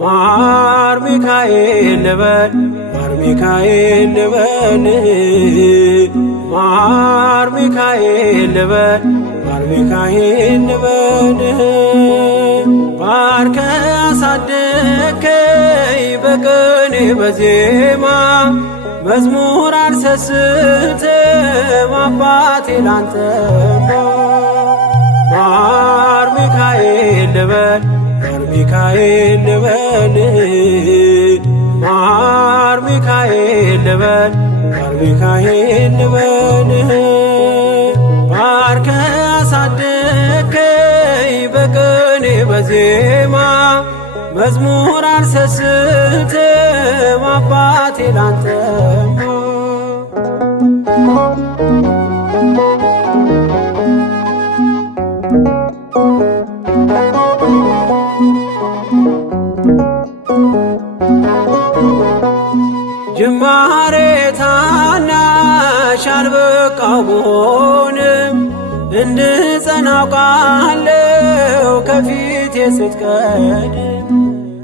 ማር ሚካኤል ልበል ማር ሚካኤል ልበል ማር ሚካኤል ልበል ማር ሚካኤል ልበል ባርከ አሳደከኝ በቅኔ በዜማ መዝሙር አልሰስትም አባቴ ላንተማ ማር ሚካኤል ልበል ማር ሚካኤል ልበል ማር ሚካኤል ልበል ማር ሚካኤል ልበል ባርከ አሳደከኝ በቅኔ በዜማ መዝሙር አልሰስትም አባቴ ላንተማ ጅማሬ ታናሽ አልበቃው ብሆንም እንድጸና አውቃለሁ ከፊቴ ስትቀድም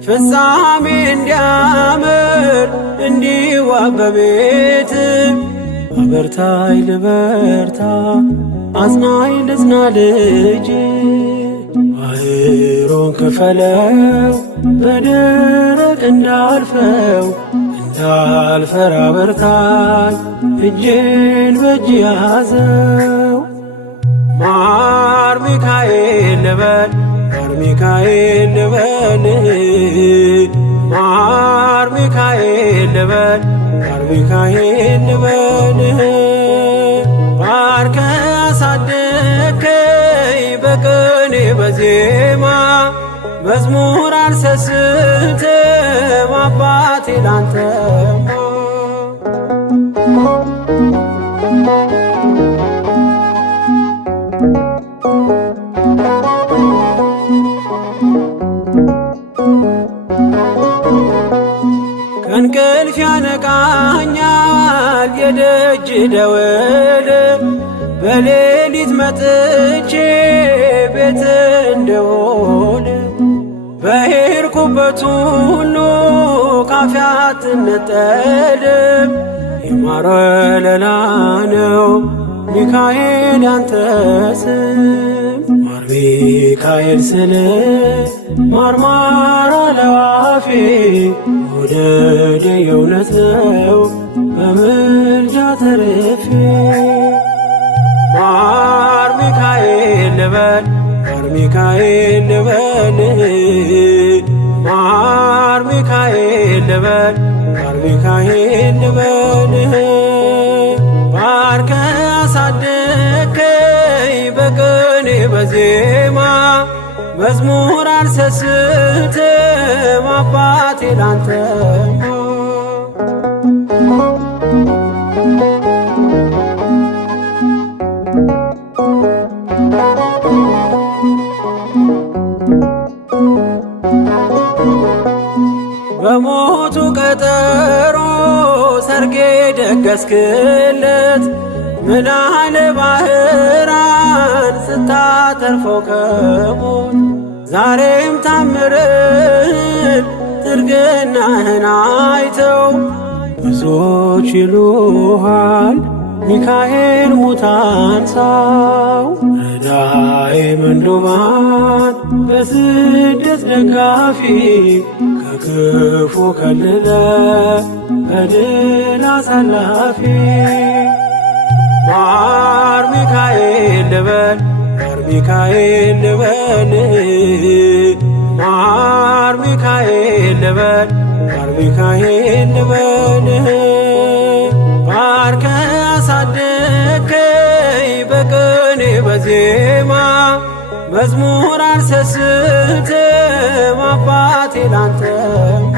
ፍጻሜ እንዲያምር እንዲዋብ በቤት አበርታኝ ልበርታ አጽናኝ ልጽና ልጅ ባህሩን ክፈለው በደረቅ እንዳልፈው እንዳልፈራ በርታኝ እጄን በእጅ ያዘው ማር ሚካኤል ልበል ማር ሚካኤል ልበል ማር ሚካኤል ልበል ማር ሚካኤል ልበል ባርከ አሳደከኝ በቅኔ በዜማ መዝሙር አልሰስትም አባቴ ላንተማ ከእንቅልፍ ያነቃኛል የደጅ ደወል በሌሊት መጥቼ ቤት እንደውል በሄድኩበት ሁሉ ካፌ አትነጠልም የማር ወለላ ነው ሚካኤል ያንተ ስም ማር ሚካኤል ስል ማርማር አለው አፌ መውደድ የእውነት ነው በምልጃ ተርፌ ማር ሚካኤል ልበል ማር ሚካኤል ልበል ማር ሚካኤል ልበል ማር ሚካኤል ልበል ባርከ አሳደከኝ በቅኔ በዜማ መዝሙር አልሰስትም አባቴ ላንተማ በሞቱ ቀጠሮ ሰርጌ ደገስክለት ምናለ ባህራን ስታተርፈው ከሞት ዛሬም ታምርን ትርግናህን አይተው ብዙዎች ይሉሃል ሚካኤል ሙታን ሳው ረዳኤ ምንዱባን በስደት ደጋፊ ከክፉ ከልለ በድል አሳላፊ ማር ሚካኤል ልበል ማር ሚካኤል ልበል ማር ሚካኤል ልበል ማር ሚካኤል ልበል በዜማ መዝሙር አልሰስትም አባቴ ላንተማ።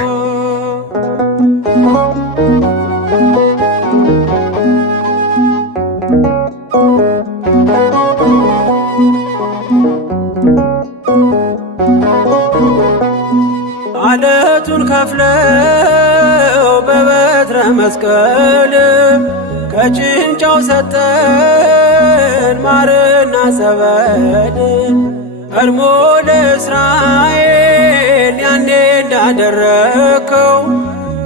አለቱን ከፍለው በበትረ መስቀል ከጭንጫው ሰጠን ማርና ጸበል። ቀድሞ ለእስራኤል ያኔ እንዳደረከው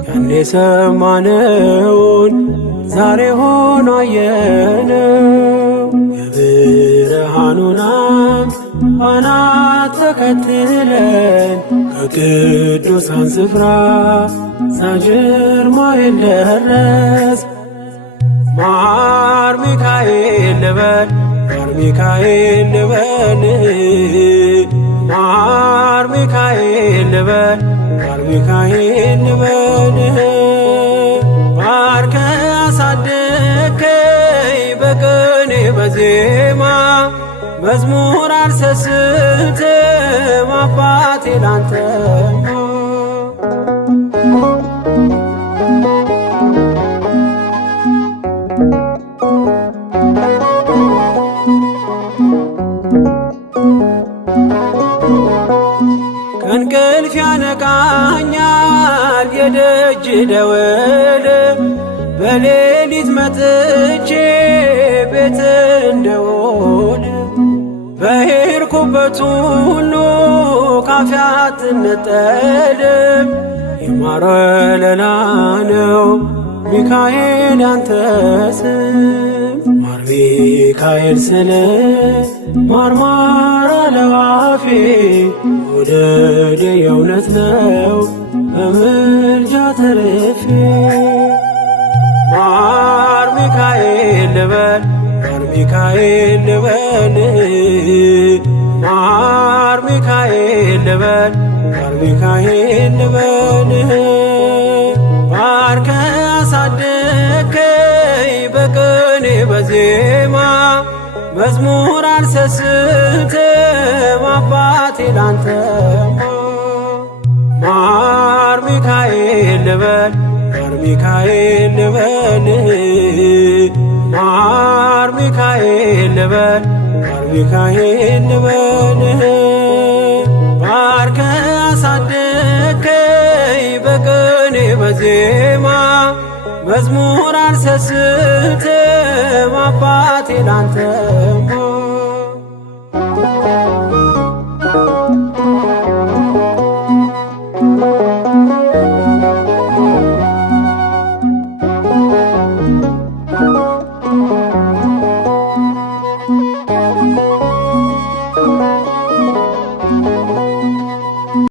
ያኔ ሰማነውን ዛሬ ሆኖ አየነው። የብርሃኑን አምድ አናት ተከትለን ከቅዱሳን ስፍራ ሳጅር ማይል ደረስ። ማር ሚካኤል ልበል ማር ሚካኤል ልበል ማር ሚካኤል ልበል ማር ሚካኤል ልበል። ባርከ አሳደከኝ በቅኔ በዜማ መዝሙር አልሰስትም አባቴ ላንተማ። ከእንቅልፍ ያነቃኛል የደጅ ደወል በሌሊት መጥቼ ቤት እንደውል። በሄድኩበት ሁሉ ካፌ አትነጠልም የማር ወለላ ነው ሚካኤል ያንተ ስም። ማር ሚካኤል ስል ማርማር አለው አፌ መውደድ የእውነት ነው በምልጃ ተርፌ። ማር ሚካኤል ልበል ማር ሚካኤል ልበል ማር ሚካኤል ልበል ማር ሚካኤል ልበል። ባርከ አሳደከኝ በቅኔ በዜማ መዝሙር አልሰስትም አባቴ ላንተማ። ማር ሚካኤል ልበል ማር ሚካኤል ልበል ማር ሚካኤል ልበል ማር ሚካኤል ልበል። ባርከ አሳደከኝ በቅኔ በዜማ መዝሙር አልሰስትም አባቴ ላንተማ።